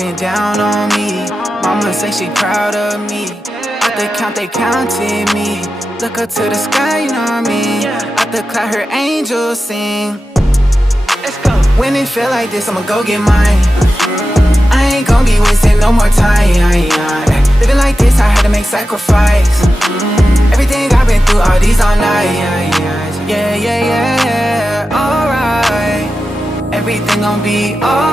raining down on me. Mama say she proud of me. Out the count, they counted me. Look up to the sky, you know what I mean? Out the cloud, her angels sing. Let's go. When it feel like this, I'ma go get mine. I ain't gon' be wasting no more time. Living like this, I had to make sacrifice. Everything I've been through, all these all night. Yeah, alright. Everything gon' be alright.